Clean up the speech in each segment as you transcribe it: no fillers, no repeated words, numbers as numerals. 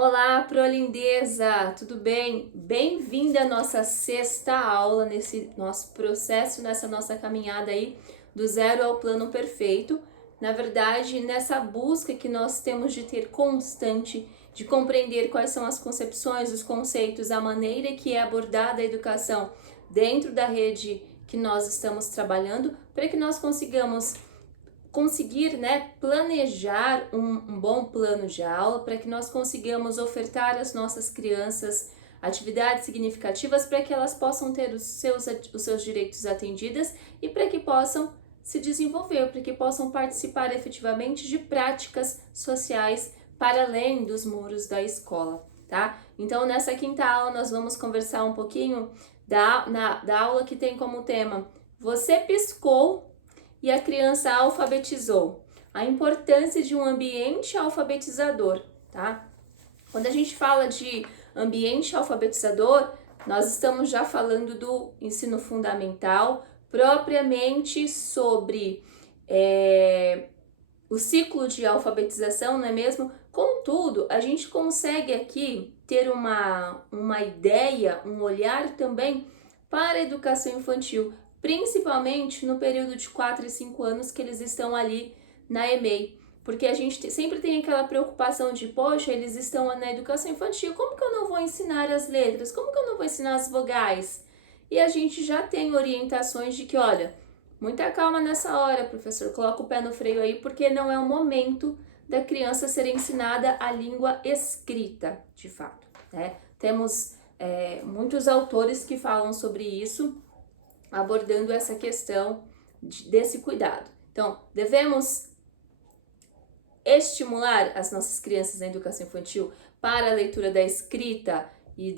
Olá, prolindeza, tudo bem? Bem-vinda à nossa sexta aula nesse nosso processo, nessa nossa caminhada aí do zero ao plano perfeito. Na verdade, nessa busca que nós temos de ter constante, de compreender quais são as concepções, os conceitos, a maneira que é abordada a educação dentro da rede que nós estamos trabalhando, para que nós conseguir, né, planejar um bom plano de aula para que nós consigamos ofertar às nossas crianças atividades significativas para que elas possam ter os seus direitos atendidos e para que possam se desenvolver, para que possam participar efetivamente de práticas sociais para além dos muros da escola, tá? Então, nessa quinta aula, nós vamos conversar um pouquinho da aula que tem como tema Você piscou e a criança alfabetizou. A importância de um ambiente alfabetizador, tá? Quando a gente fala de ambiente alfabetizador, nós estamos já falando do ensino fundamental, propriamente sobre o ciclo de alfabetização, não é mesmo? Contudo, a gente consegue aqui ter uma ideia, um olhar também para a educação infantil, principalmente no período de 4 e 5 anos que eles estão ali na EMEI. Porque a gente sempre tem aquela preocupação de, poxa, eles estão na educação infantil, como que eu não vou ensinar as letras? Como que eu não vou ensinar as vogais? E a gente já tem orientações de que, olha, muita calma nessa hora, professor, coloca o pé no freio aí, porque não é o momento da criança ser ensinada a língua escrita, de fato, né? Temos muitos autores que falam sobre isso, abordando essa questão desse cuidado. Então, devemos estimular as nossas crianças na educação infantil para a leitura da escrita e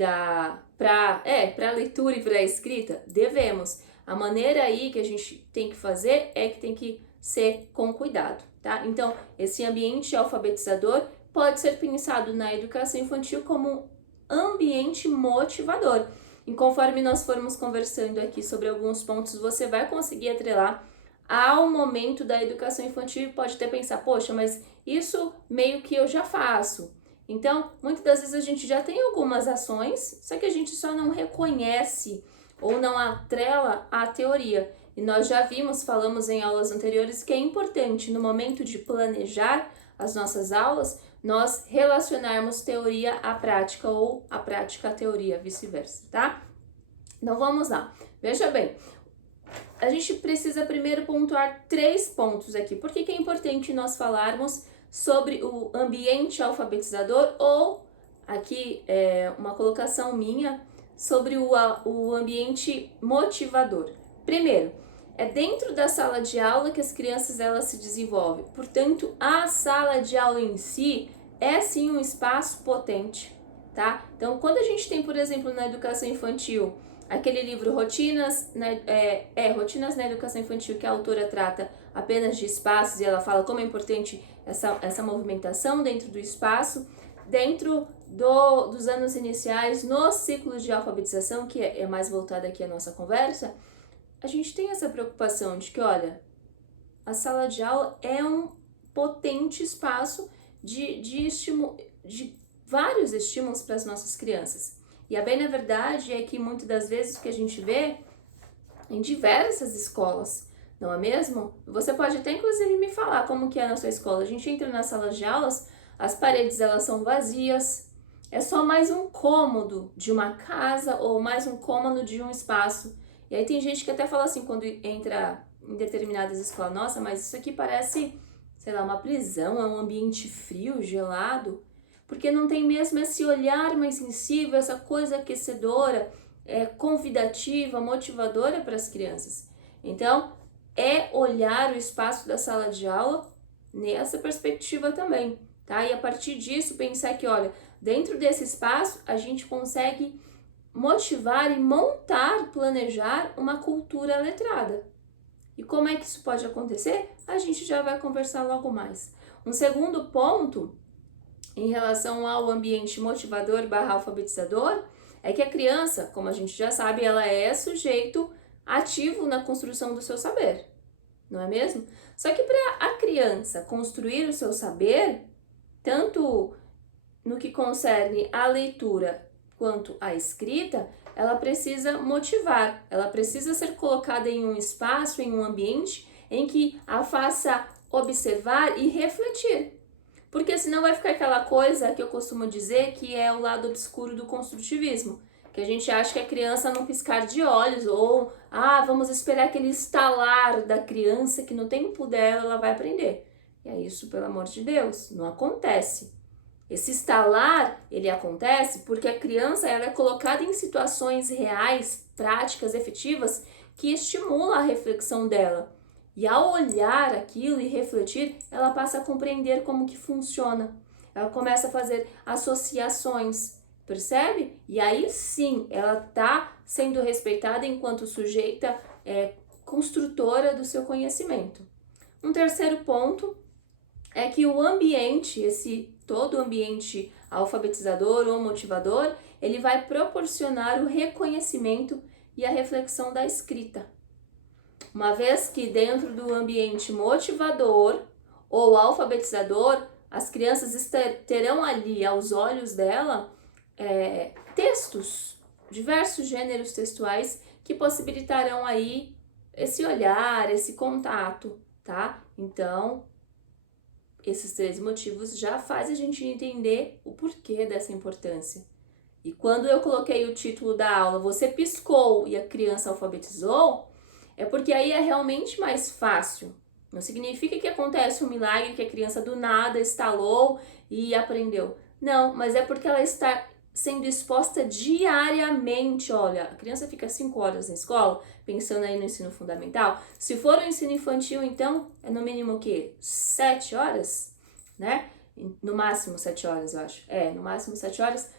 para a leitura e para a escrita? Devemos. A maneira aí que a gente tem que fazer é que tem que ser com cuidado, tá? Então, esse ambiente alfabetizador pode ser pensado na educação infantil como um ambiente motivador. E conforme nós formos conversando aqui sobre alguns pontos, você vai conseguir atrelar ao momento da educação infantil e pode até pensar, poxa, mas isso meio que eu já faço. Então, muitas das vezes a gente já tem algumas ações, só que a gente só não reconhece ou não atrela à teoria. E nós já vimos, falamos em aulas anteriores, que é importante no momento de planejar as nossas aulas, nós relacionarmos teoria à prática ou a prática à teoria, vice-versa, tá? Então vamos lá. Veja bem, a gente precisa primeiro pontuar 3 pontos aqui. Por que é importante nós falarmos sobre o ambiente alfabetizador ou, aqui uma colocação minha, sobre o ambiente motivador? Primeiro, é dentro da sala de aula que as crianças elas se desenvolvem. Portanto, a sala de aula em si é sim um espaço potente, tá? Então, quando a gente tem, por exemplo, na educação infantil, aquele livro Rotinas na Educação Infantil, que a autora trata apenas de espaços e ela fala como é importante essa movimentação dentro do espaço, dentro dos anos iniciais, no ciclo de alfabetização, que é mais voltada aqui à nossa conversa, a gente tem essa preocupação de que, olha, a sala de aula é um potente espaço de vários estímulos para as nossas crianças. E a bem na verdade é que muitas das vezes o que a gente vê em diversas escolas, não é mesmo? Você pode até inclusive me falar como que é na sua escola. A gente entra na sala de aulas, as paredes elas são vazias, é só mais um cômodo de uma casa ou mais um cômodo de um espaço. E aí tem gente que até fala assim quando entra em determinadas escolas, nossa, mas isso aqui parece, sei lá, uma prisão, é um ambiente frio, gelado, porque não tem mesmo esse olhar mais sensível, essa coisa aquecedora, convidativa, motivadora para as crianças. Então, é olhar o espaço da sala de aula nessa perspectiva também, tá? E a partir disso, pensar que, olha, dentro desse espaço, a gente consegue motivar e montar, planejar uma cultura letrada. E como é que isso pode acontecer? A gente já vai conversar logo mais. Um segundo ponto em relação ao ambiente motivador barra alfabetizador é que a criança, como a gente já sabe, ela é sujeito ativo na construção do seu saber, não é mesmo? Só que para a criança construir o seu saber, tanto no que concerne a leitura quanto à escrita, ela precisa motivar, ela precisa ser colocada em um espaço, em um ambiente em que a faça observar e refletir. Porque senão vai ficar aquela coisa que eu costumo dizer que é o lado obscuro do construtivismo, que a gente acha que a criança não piscar de olhos ou vamos esperar aquele estalar da criança que no tempo dela ela vai aprender. E é isso, pelo amor de Deus, não acontece. Esse estalar, ele acontece porque a criança ela é colocada em situações reais, práticas, efetivas, que estimulam a reflexão dela. E ao olhar aquilo e refletir, ela passa a compreender como que funciona. Ela começa a fazer associações, percebe? E aí sim, ela está sendo respeitada enquanto sujeita construtora do seu conhecimento. Um terceiro ponto é que o ambiente, todo ambiente alfabetizador ou motivador, ele vai proporcionar o reconhecimento e a reflexão da escrita. Uma vez que dentro do ambiente motivador ou alfabetizador, as crianças terão ali aos olhos dela textos, diversos gêneros textuais que possibilitarão aí esse olhar, esse contato, tá? Então, esses 3 motivos já fazem a gente entender o porquê dessa importância. E quando eu coloquei o título da aula, você piscou e a criança alfabetizou, é porque aí é realmente mais fácil. Não significa que acontece um milagre, que a criança do nada estalou e aprendeu. Não, mas é porque ela está sendo exposta diariamente. Olha, a criança fica 5 horas na escola, pensando aí no ensino fundamental. Se for o ensino infantil, então, é no mínimo o quê? 7 horas, né? No máximo 7 horas, eu acho. No máximo 7 horas.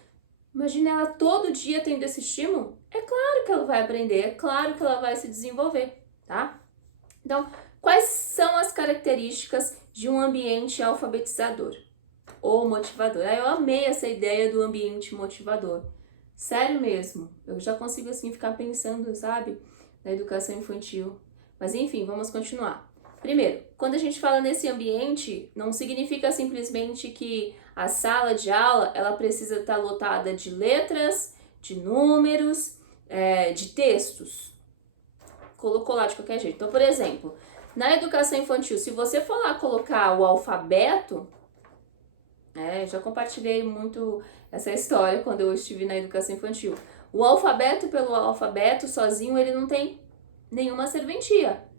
Imagina ela todo dia tendo esse estímulo. É claro que ela vai aprender, é claro que ela vai se desenvolver, tá? Então, quais são as características de um ambiente alfabetizador ou motivador? Eu amei essa ideia do ambiente motivador. Sério mesmo, eu já consigo assim ficar pensando, sabe, na educação infantil. Mas enfim, vamos continuar. Primeiro, quando a gente fala nesse ambiente, não significa simplesmente que a sala de aula ela precisa estar lotada de letras, de números, de textos. Colocou lá de qualquer jeito. Então, por exemplo, na educação infantil, se você for lá colocar o alfabeto, já compartilhei muito essa história quando eu estive na educação infantil. O alfabeto pelo alfabeto sozinho, ele não tem nenhuma serventia.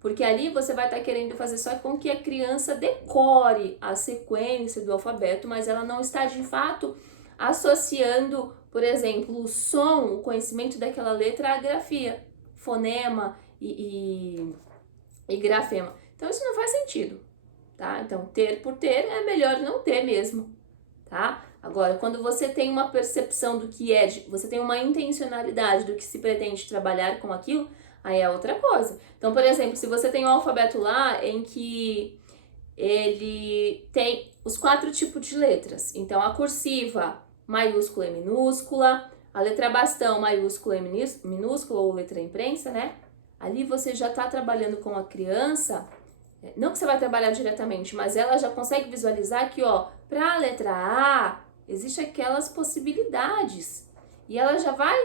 Porque ali você vai estar querendo fazer só com que a criança decore a sequência do alfabeto, mas ela não está de fato associando, por exemplo, o som, o conhecimento daquela letra à grafia, fonema e grafema. Então isso não faz sentido, tá? Então ter por ter é melhor não ter mesmo, tá? Agora, quando você tem uma percepção do que você tem uma intencionalidade do que se pretende trabalhar com aquilo, aí é outra coisa. Então, por exemplo, se você tem um alfabeto lá em que ele tem os 4 tipos de letras. Então, a cursiva, maiúscula e minúscula, a letra bastão, maiúscula e minúscula, ou letra imprensa, né? Ali você já está trabalhando com a criança, não que você vai trabalhar diretamente, mas ela já consegue visualizar que, para a letra A, existem aquelas possibilidades. E ela já vai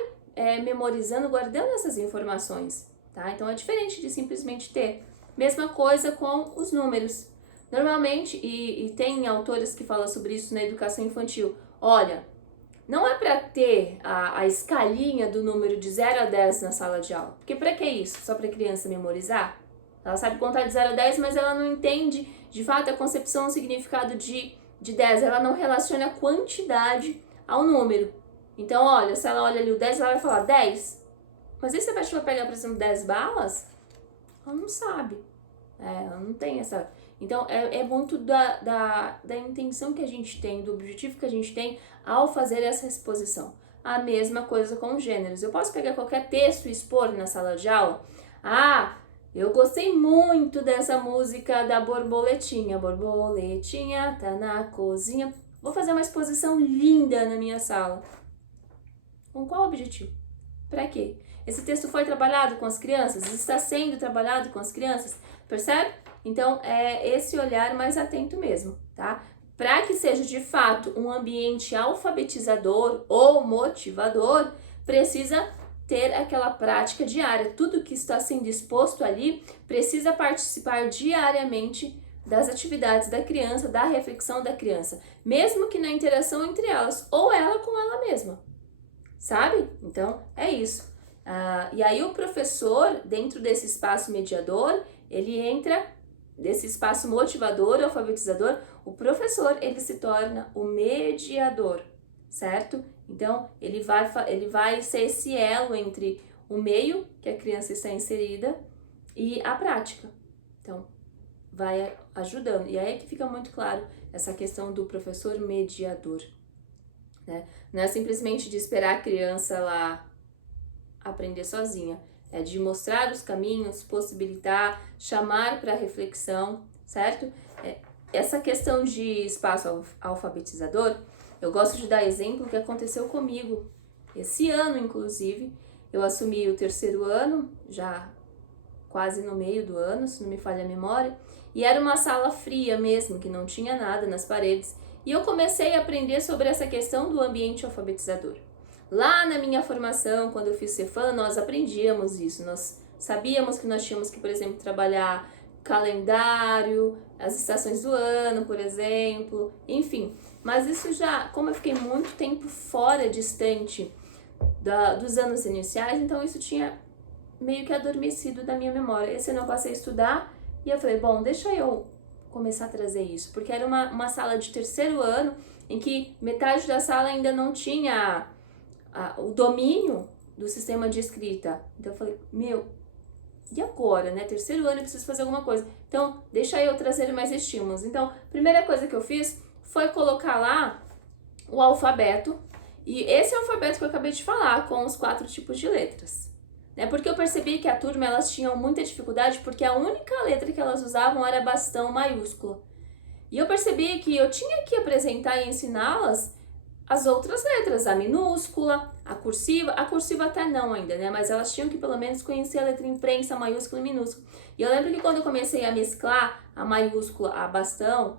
memorizando, guardando essas informações, tá? Então é diferente de simplesmente ter. Mesma coisa com os números. Normalmente, e tem autores que falam sobre isso na educação infantil, olha, não é para ter a escalinha do número de 0 a 10 na sala de aula. Porque para que isso? Só para a criança memorizar? Ela sabe contar de 0 a 10, mas ela não entende, de fato, a concepção, o significado de 10. Ela não relaciona a quantidade ao número. Então, olha, se ela olha ali o 10, ela vai falar 10. Mas aí você vai pegar, por exemplo, 10 balas? Ela não sabe. Ela não tem essa... Então, é muito da intenção que a gente tem, do objetivo que a gente tem ao fazer essa exposição. A mesma coisa com os gêneros. Eu posso pegar qualquer texto e expor na sala de aula. Eu gostei muito dessa música da borboletinha. Borboletinha tá na cozinha. Vou fazer uma exposição linda na minha sala. Com qual objetivo? Para quê? Esse texto foi trabalhado com as crianças? Está sendo trabalhado com as crianças? Percebe? Então, é esse olhar mais atento mesmo, tá? para que seja de fato um ambiente alfabetizador ou motivador, precisa ter aquela prática diária. Tudo que está sendo exposto ali precisa participar diariamente das atividades da criança, da reflexão da criança, mesmo que na interação entre elas, ou ela com ela mesma, sabe? Então, é isso. E aí o professor, dentro desse espaço mediador, ele entra, desse espaço motivador, alfabetizador, o professor, ele se torna o mediador, certo? Então, ele vai ser esse elo entre o meio que a criança está inserida e a prática. Então, vai ajudando. E aí é que fica muito claro essa questão do professor mediador, né? Não é simplesmente de esperar a criança lá aprender sozinha. É de mostrar os caminhos, possibilitar, chamar para reflexão, certo? Essa questão de espaço alfabetizador, eu gosto de dar exemplo que aconteceu comigo. Esse ano, inclusive, eu assumi o 3º ano, já quase no meio do ano, se não me falha a memória, e era uma sala fria mesmo, que não tinha nada nas paredes, e eu comecei a aprender sobre essa questão do ambiente alfabetizador. Lá na minha formação, quando eu fiz Cefam, nós aprendíamos isso, nós sabíamos que nós tínhamos que, por exemplo, trabalhar calendário, as estações do ano, por exemplo, enfim. Mas isso já, como eu fiquei muito tempo fora, distante dos anos iniciais, então isso tinha meio que adormecido da minha memória. Esse ano eu passei a estudar e eu falei, bom, deixa eu começar a trazer isso, porque era uma sala de 3º ano em que metade da sala ainda não tinha o domínio do sistema de escrita. Então eu falei, e agora, né? 3º ano eu preciso fazer alguma coisa. Então, deixa eu trazer mais estímulos. Então, a primeira coisa que eu fiz foi colocar lá o alfabeto. E esse alfabeto que eu acabei de falar, com os 4 tipos de letras. Né? Porque eu percebi que a turma, elas tinham muita dificuldade, porque a única letra que elas usavam era bastão maiúsculo. E eu percebi que eu tinha que apresentar e ensiná-las as outras letras, a minúscula, a cursiva até não ainda, né? Mas elas tinham que pelo menos conhecer a letra imprensa, a maiúscula e minúscula. E eu lembro que quando eu comecei a mesclar a maiúscula, a bastão,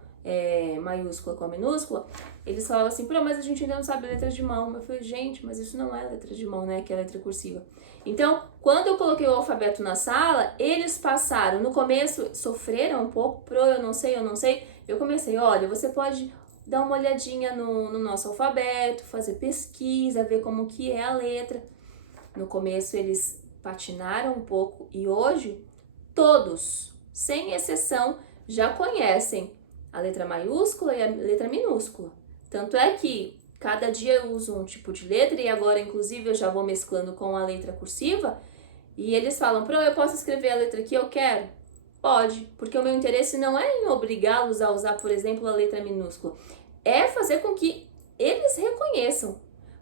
maiúscula com a minúscula, eles falavam assim, mas a gente ainda não sabe a letra de mão. Eu falei, gente, mas isso não é letra de mão, né? Que é a letra cursiva. Então, quando eu coloquei o alfabeto na sala, eles passaram, no começo sofreram um pouco, eu não sei. Eu comecei, olha, você pode dar uma olhadinha no nosso alfabeto, fazer pesquisa, ver como que é a letra. No começo eles patinaram um pouco e hoje todos, sem exceção, já conhecem a letra maiúscula e a letra minúscula. Tanto é que cada dia eu uso um tipo de letra e agora inclusive eu já vou mesclando com a letra cursiva e eles falam, eu posso escrever a letra que eu quero? Pode, porque o meu interesse não é em obrigá-los a usar, por exemplo, a letra minúscula. É fazer com que eles reconheçam.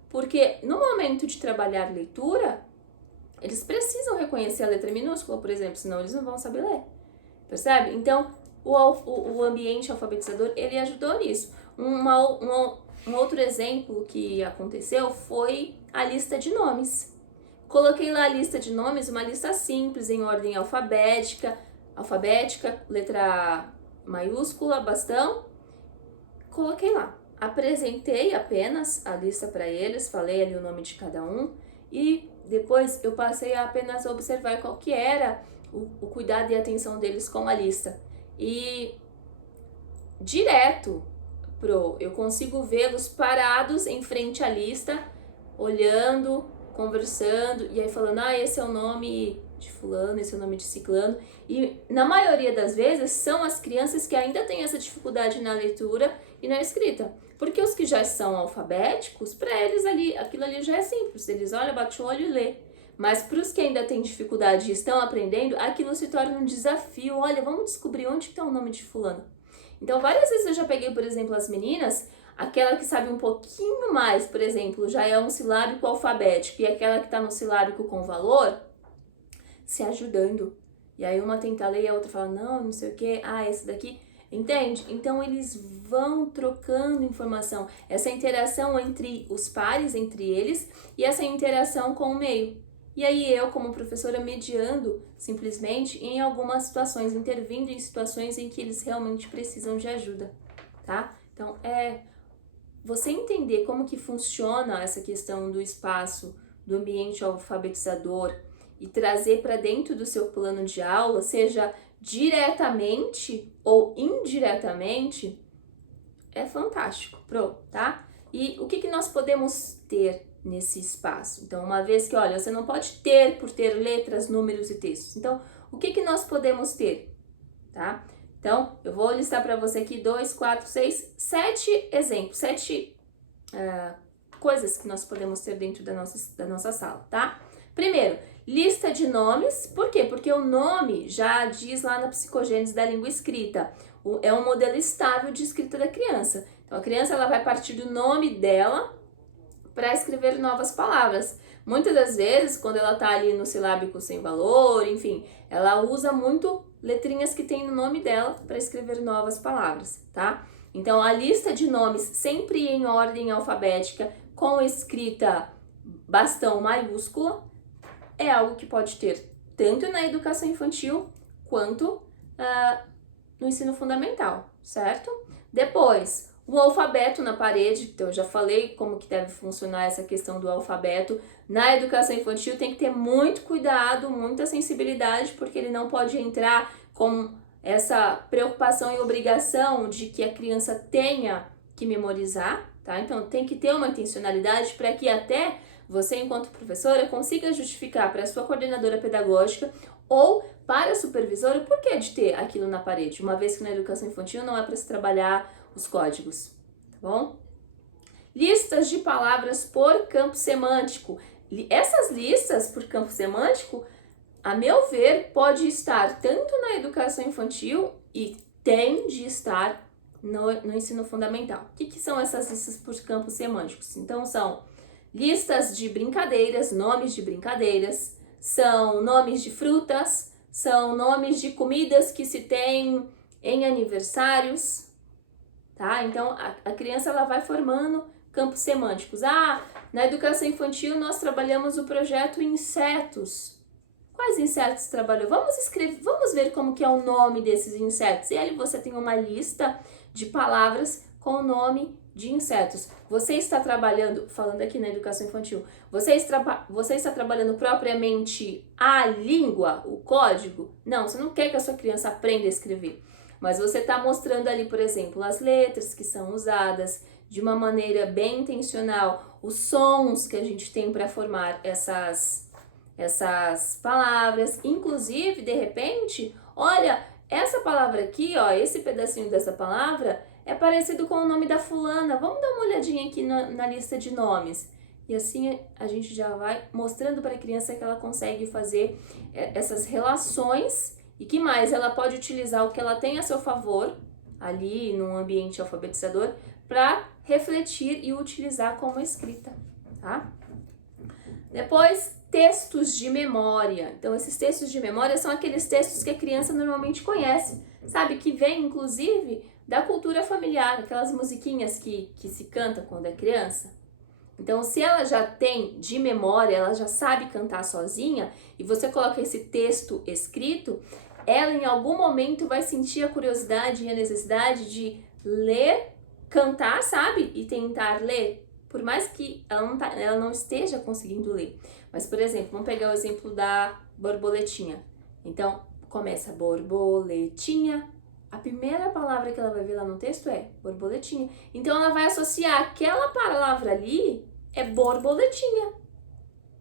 Porque no momento de trabalhar leitura, eles precisam reconhecer a letra minúscula, por exemplo, senão eles não vão saber ler. Percebe? Então, o ambiente alfabetizador, ele ajudou nisso. Um outro exemplo que aconteceu foi a lista de nomes. Coloquei lá a lista de nomes, uma lista simples, em ordem alfabética, letra maiúscula, bastão. Coloquei lá. Apresentei apenas a lista para eles, falei ali o nome de cada um e depois eu passei a apenas observar qual que era o cuidado e atenção deles com a lista. E direto eu consigo vê-los parados em frente à lista, olhando, conversando e aí falando, esse é o nome de fulano, esse é o nome de ciclano. E na maioria das vezes são as crianças que ainda têm essa dificuldade na leitura e na escrita. Porque os que já são alfabéticos, para eles aquilo ali já é simples. Eles olham, batem o olho e lê. Mas para os que ainda têm dificuldade e estão aprendendo, aquilo se torna um desafio. Olha, vamos descobrir onde está o nome de fulano. Então, várias vezes eu já peguei, por exemplo, as meninas, aquela que sabe um pouquinho mais, por exemplo, já é um silábico alfabético, e aquela que está no silábico com valor, se ajudando. E aí uma tenta ler e a outra fala, não sei o que, esse daqui, entende? Então eles vão trocando informação, essa interação entre os pares, entre eles, e essa interação com o meio. E aí eu, como professora, mediando simplesmente em algumas situações, intervindo em situações em que eles realmente precisam de ajuda, tá? Então, você entender como que funciona essa questão do espaço, do ambiente alfabetizador e trazer para dentro do seu plano de aula, seja diretamente ou indiretamente, é fantástico, tá? E o que nós podemos ter nesse espaço? Então, uma vez que, olha, você não pode ter por ter letras, números e textos. Então, o que nós podemos ter, tá? Então, eu vou listar para você aqui 2, 4, 6, 7 exemplos, 7 coisas que nós podemos ter dentro da nossa sala, tá? Primeiro, lista de nomes. Por quê? Porque o nome já diz lá na psicogênese da língua escrita. É um modelo estável de escrita da criança. Então, a criança ela vai partir do nome dela para escrever novas palavras. Muitas das vezes, quando ela está ali no silábico sem valor, enfim, ela usa muito letrinhas que tem no nome dela para escrever novas palavras, tá? Então, a lista de nomes sempre em ordem alfabética, com escrita bastão maiúscula, é algo que pode ter tanto na educação infantil quanto no ensino fundamental, certo? Depois, o alfabeto na parede, então eu já falei como que deve funcionar essa questão do alfabeto. Na educação infantil tem que ter muito cuidado, muita sensibilidade, porque ele não pode entrar com essa preocupação e obrigação de que a criança tenha que memorizar, tá? Então tem que ter uma intencionalidade para que até você, enquanto professora, consiga justificar para a sua coordenadora pedagógica ou para a supervisora o porquê de ter aquilo na parede, uma vez que na educação infantil não é para se trabalhar os códigos, tá bom? Listas de palavras por campo semântico. Essas listas por campo semântico, a meu ver, pode estar tanto na educação infantil e tem de estar no ensino fundamental. O que são essas listas por campos semânticos? Então, são listas de brincadeiras, nomes de brincadeiras, são nomes de frutas, são nomes de comidas que se tem em aniversários, tá? Então, a criança ela vai formando campos semânticos. Na educação infantil nós trabalhamos o projeto insetos. Quais insetos trabalhou? Vamos ver como que é o nome desses insetos. E aí você tem uma lista de palavras com o nome de insetos. Você está trabalhando, falando aqui na educação infantil, você está trabalhando propriamente a língua, o código? Não, você não quer que a sua criança aprenda a escrever. Mas você está mostrando ali, por exemplo, as letras que são usadas de uma maneira bem intencional, os sons que a gente tem para formar essas palavras. Inclusive, de repente, olha, essa palavra aqui, ó, esse pedacinho dessa palavra é parecido com o nome da fulana. Vamos dar uma olhadinha aqui na lista de nomes. E assim a gente já vai mostrando para a criança que ela consegue fazer essas relações e que mais ela pode utilizar o que ela tem a seu favor ali num ambiente alfabetizador para refletir e utilizar como escrita, tá? Depois, textos de memória. Então, esses textos de memória são aqueles textos que a criança normalmente conhece, sabe? Que vem, inclusive, da cultura familiar, aquelas musiquinhas que se canta quando é criança. Então, se ela já tem de memória, ela já sabe cantar sozinha, e você coloca esse texto escrito, ela em algum momento vai sentir a curiosidade e a necessidade de ler, cantar, sabe? E tentar ler, por mais que ela não esteja conseguindo ler. Mas, por exemplo, vamos pegar o exemplo da borboletinha. Então, começa borboletinha. A primeira palavra que ela vai ver lá no texto é borboletinha. Então, ela vai associar aquela palavra ali é borboletinha,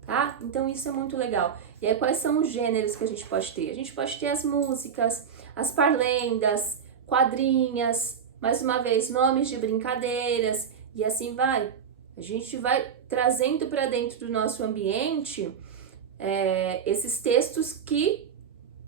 tá? Então, isso é muito legal. E aí, quais são os gêneros que a gente pode ter? A gente pode ter as músicas, as parlendas, quadrinhas, mais uma vez, nomes de brincadeiras, e assim vai. A gente vai trazendo para dentro do nosso ambiente esses textos que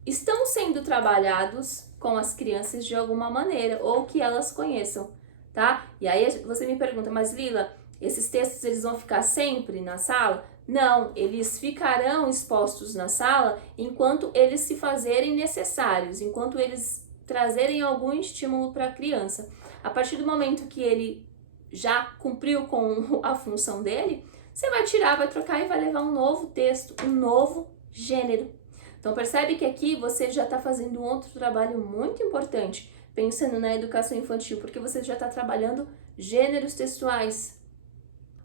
estão sendo trabalhados com as crianças de alguma maneira, ou que elas conheçam, tá? E aí você me pergunta, mas Lila, esses textos eles vão ficar sempre na sala? Não, eles ficarão expostos na sala enquanto eles se fazerem necessários, enquanto eles trazerem algum estímulo para a criança. A partir do momento que ele já cumpriu com a função dele, você vai tirar, vai trocar e vai levar um novo texto, um novo gênero. Então percebe que aqui você já está fazendo um outro trabalho muito importante, pensando na educação infantil, porque você já está trabalhando gêneros textuais.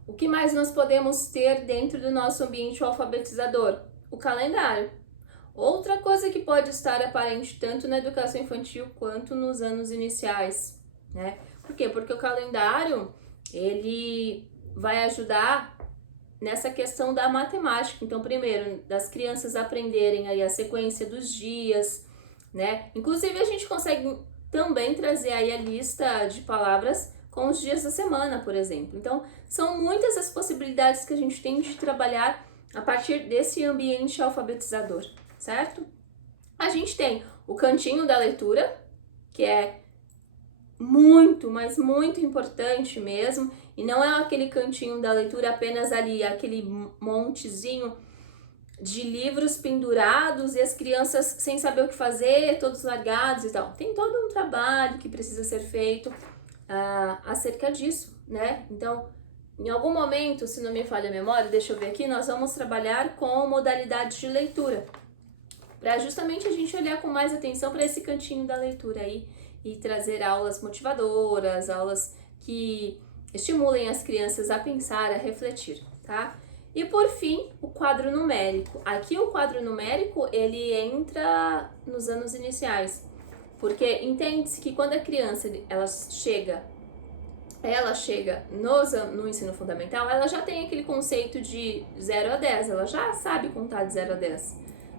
O que mais nós podemos ter dentro do nosso ambiente alfabetizador? O calendário. Outra coisa que pode estar aparente tanto na educação infantil quanto nos anos iniciais, né? Por quê? Porque o calendário, ele vai ajudar nessa questão da matemática. Então, primeiro, das crianças aprenderem aí a sequência dos dias, né? Inclusive, a gente consegue também trazer aí a lista de palavras com os dias da semana, por exemplo. Então, são muitas as possibilidades que a gente tem de trabalhar a partir desse ambiente alfabetizador, certo? A gente tem o cantinho da leitura, que é muito, mas muito importante mesmo, e não é aquele cantinho da leitura apenas ali, aquele montezinho de livros pendurados e as crianças sem saber o que fazer, todos largados e tal. Tem todo um trabalho que precisa ser feito acerca disso, né? Então, em algum momento, se não me falha a memória, deixa eu ver aqui, nós vamos trabalhar com modalidades de leitura, para justamente a gente olhar com mais atenção para esse cantinho da leitura aí e trazer aulas motivadoras, aulas que estimulem as crianças a pensar, a refletir, tá? E por fim, o quadro numérico. Aqui o quadro numérico, ele entra nos anos iniciais, porque entende-se que quando a criança ela chega no ensino fundamental, ela já tem aquele conceito de 0 a 10, ela já sabe contar de 0 a 10.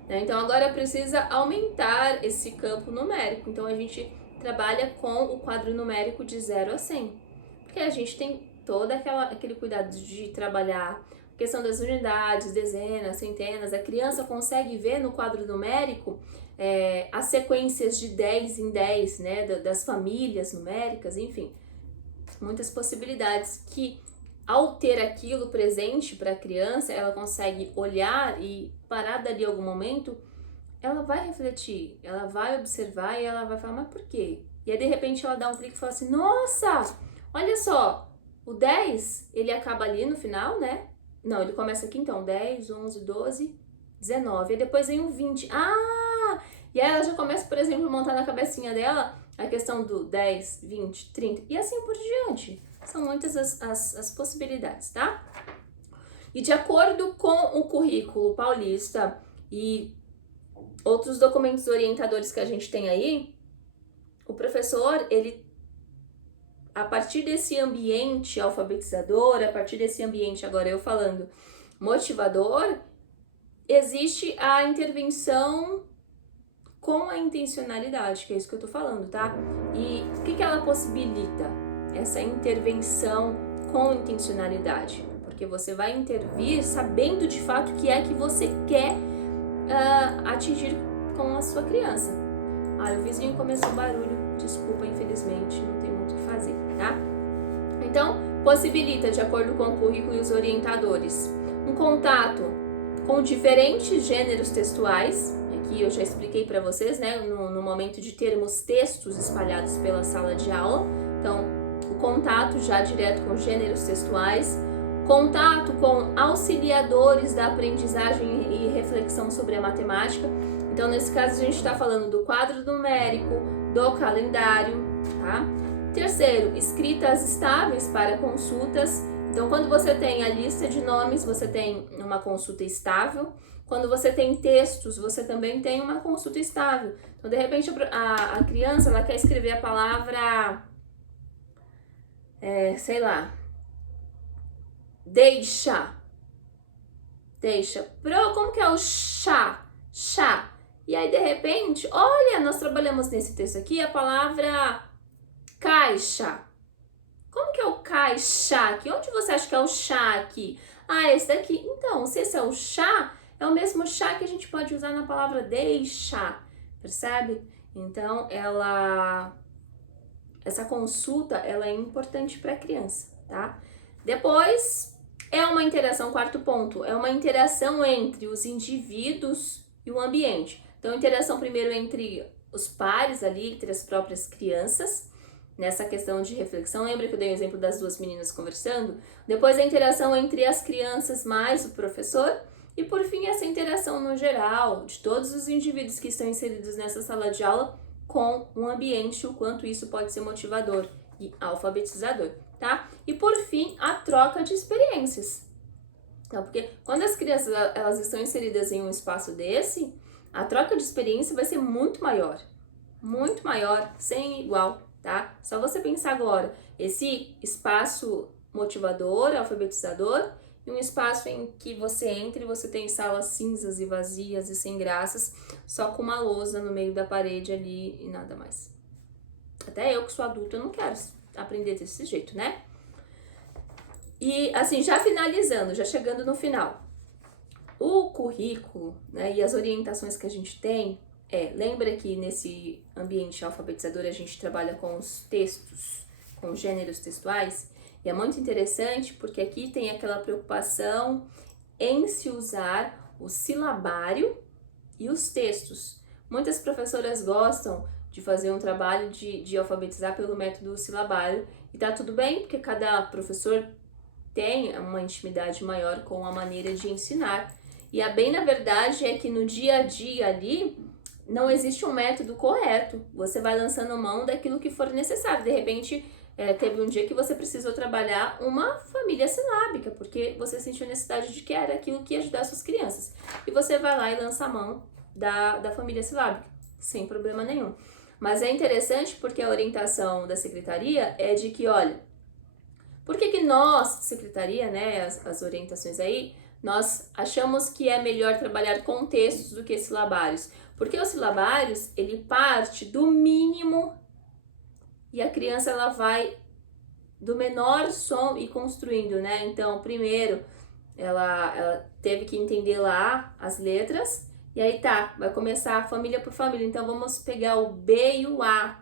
Né? Então agora precisa aumentar esse campo numérico. Então a gente trabalha com o quadro numérico de 0 a 100, porque a gente tem todo aquele cuidado de trabalhar a questão das unidades, dezenas, centenas. A criança consegue ver no quadro numérico as sequências de 10 em 10, né, das famílias numéricas, enfim, muitas possibilidades que, ao ter aquilo presente para a criança, ela consegue olhar e parar dali algum momento, ela vai refletir, ela vai observar e ela vai falar, mas por quê? E aí, de repente, ela dá um clique e fala assim, nossa, olha só, o 10, ele acaba ali no final, né? Não, ele começa aqui então, 10, 11, 12, 19, e depois vem o 20. E aí ela já começa, por exemplo, a montar na cabecinha dela a questão do 10, 20, 30 e assim por diante. São muitas as possibilidades, tá? E de acordo com o currículo paulista e outros documentos orientadores que a gente tem aí, o professor, ele, a partir desse ambiente alfabetizador, a partir desse ambiente, agora eu falando, motivador, existe a intervenção com a intencionalidade, que é isso que eu tô falando, tá? E o que ela possibilita? Essa intervenção com intencionalidade. Porque você vai intervir sabendo de fato o que é que você quer atingir com a sua criança. O vizinho começou barulho, desculpa, infelizmente, não tem muito o que fazer, tá? Então, possibilita, de acordo com o currículo e os orientadores, um contato com diferentes gêneros textuais. Aqui eu já expliquei para vocês, né, no momento de termos textos espalhados pela sala de aula. Então, o contato já direto com gêneros textuais, contato com auxiliadores da aprendizagem e reflexão sobre a matemática. Então, nesse caso, a gente está falando do quadro numérico, do calendário, tá? Terceiro, escritas estáveis para consultas. Então, quando você tem a lista de nomes, você tem uma consulta estável. Quando você tem textos, você também tem uma consulta estável. Então, de repente, a criança ela quer escrever a palavra, sei lá, deixa. Como que é o chá? Chá. E aí, de repente, olha, nós trabalhamos nesse texto aqui a palavra caixa. Como que é o caixa aqui? Onde você acha que é o chá aqui? Esse daqui. Então, se esse é o chá, é o mesmo chá que a gente pode usar na palavra deixa, percebe? Então, essa consulta, ela é importante para a criança, tá? Depois, é uma interação, quarto ponto, é uma interação entre os indivíduos e o ambiente. Então, interação primeiro entre os pares ali, entre as próprias crianças, nessa questão de reflexão. Lembra que eu dei o exemplo das duas meninas conversando? Depois, a interação entre as crianças mais o professor. E, por fim, essa interação no geral, de todos os indivíduos que estão inseridos nessa sala de aula com o ambiente, o quanto isso pode ser motivador e alfabetizador, tá? E por fim, a troca de experiências. Então, porque quando as crianças elas estão inseridas em um espaço desse, a troca de experiência vai ser muito maior, sem igual, tá? Só você pensar agora, esse espaço motivador, alfabetizador, e um espaço em que você entra e você tem salas cinzas e vazias e sem graças, só com uma lousa no meio da parede ali e nada mais. Até eu que sou adulta, eu não quero aprender desse jeito, né? E assim, já finalizando, já chegando no final, o currículo, né, e as orientações que a gente tem, lembra que nesse ambiente alfabetizador a gente trabalha com os textos, com gêneros textuais, e é muito interessante porque aqui tem aquela preocupação em se usar o silabário e os textos. Muitas professoras gostam de fazer um trabalho de alfabetizar pelo método silabário, e tá tudo bem, porque cada professor tem uma intimidade maior com a maneira de ensinar. E a bem na verdade é que no dia a dia ali não existe um método correto. Você vai lançando mão daquilo que for necessário. De repente, teve um dia que você precisou trabalhar uma família silábica, porque você sentiu necessidade de que era aquilo que ia ajudar suas crianças. E você vai lá e lança a mão da família silábica, sem problema nenhum. Mas é interessante porque a orientação da secretaria é de que, olha, por que nós, secretaria, né, as orientações aí, nós achamos que é melhor trabalhar com textos do que silabários? Porque os silabários, ele parte do mínimo e a criança ela vai do menor som e construindo, né? Então, primeiro, ela teve que entender lá as letras, e aí tá, vai começar família por família. Então, vamos pegar o B e o A.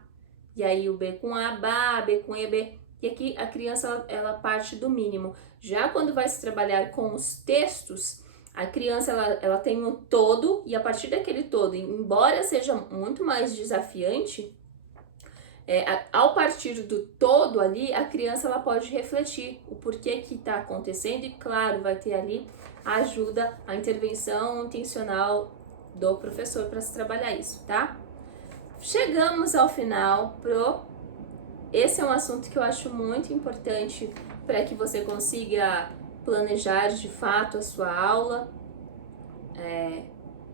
E aí, o B com A, Bá, B com E, B. E aqui a criança, ela parte do mínimo. Já quando vai se trabalhar com os textos, a criança, ela tem um todo, e a partir daquele todo, embora seja muito mais desafiante, ao partir do todo ali, a criança ela pode refletir o porquê que está acontecendo, e claro, vai ter ali a ajuda, a intervenção intencional do professor para se trabalhar isso, tá? Chegamos ao final esse é um assunto que eu acho muito importante para que você consiga planejar de fato a sua aula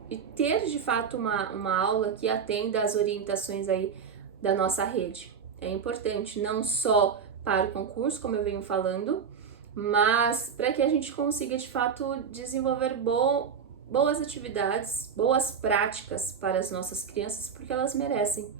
e ter de fato uma aula que atenda às orientações aí da nossa rede. É importante não só para o concurso, como eu venho falando, mas para que a gente consiga de fato desenvolver boas atividades, boas práticas para as nossas crianças, porque elas merecem.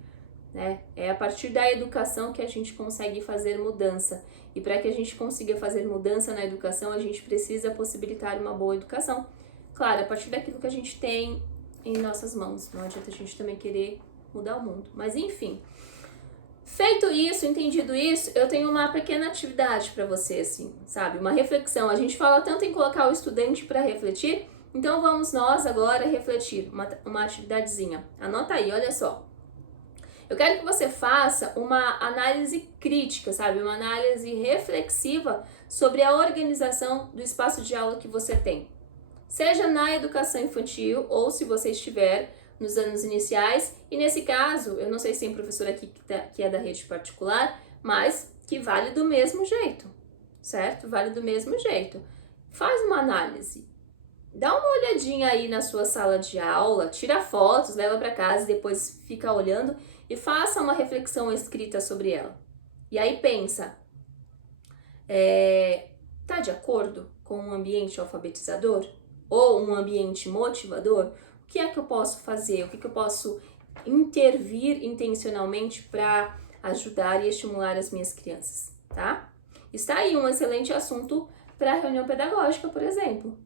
É a partir da educação que a gente consegue fazer mudança. E para que a gente consiga fazer mudança na educação, a gente precisa possibilitar uma boa educação. Claro, a partir daquilo que a gente tem em nossas mãos. Não adianta a gente também querer mudar o mundo. Mas enfim, feito isso, entendido isso, eu tenho uma pequena atividade para você, assim, sabe? Uma reflexão. A gente fala tanto em colocar o estudante para refletir, então vamos nós agora refletir. Uma atividadezinha. Anota aí, olha só. Eu quero que você faça uma análise crítica, sabe? Uma análise reflexiva sobre a organização do espaço de aula que você tem. Seja na educação infantil ou se você estiver nos anos iniciais. E nesse caso, eu não sei se tem professor aqui que é da rede particular, mas que vale do mesmo jeito, certo? Vale do mesmo jeito. Faz uma análise. Dá uma olhadinha aí na sua sala de aula, tira fotos, leva para casa e depois fica olhando e faça uma reflexão escrita sobre ela. E aí pensa, tá de acordo com um ambiente alfabetizador ou um ambiente motivador? O que é que eu posso fazer? O que eu posso intervir intencionalmente para ajudar e estimular as minhas crianças, tá? Está aí um excelente assunto para a reunião pedagógica, por exemplo.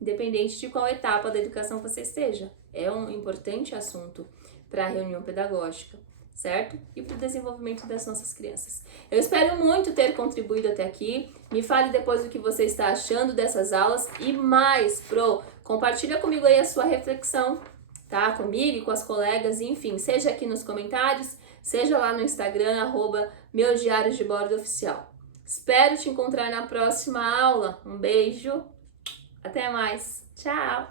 Independente de qual etapa da educação você esteja, é um importante assunto para a reunião pedagógica, certo? E para o desenvolvimento das nossas crianças. Eu espero muito ter contribuído até aqui. Me fale depois o que você está achando dessas aulas e mais, compartilha comigo aí a sua reflexão, tá? Comigo e com as colegas, enfim, seja aqui nos comentários, seja lá no Instagram, @meudiariodebordooficial. Espero te encontrar na próxima aula. Um beijo! Até mais. Tchau!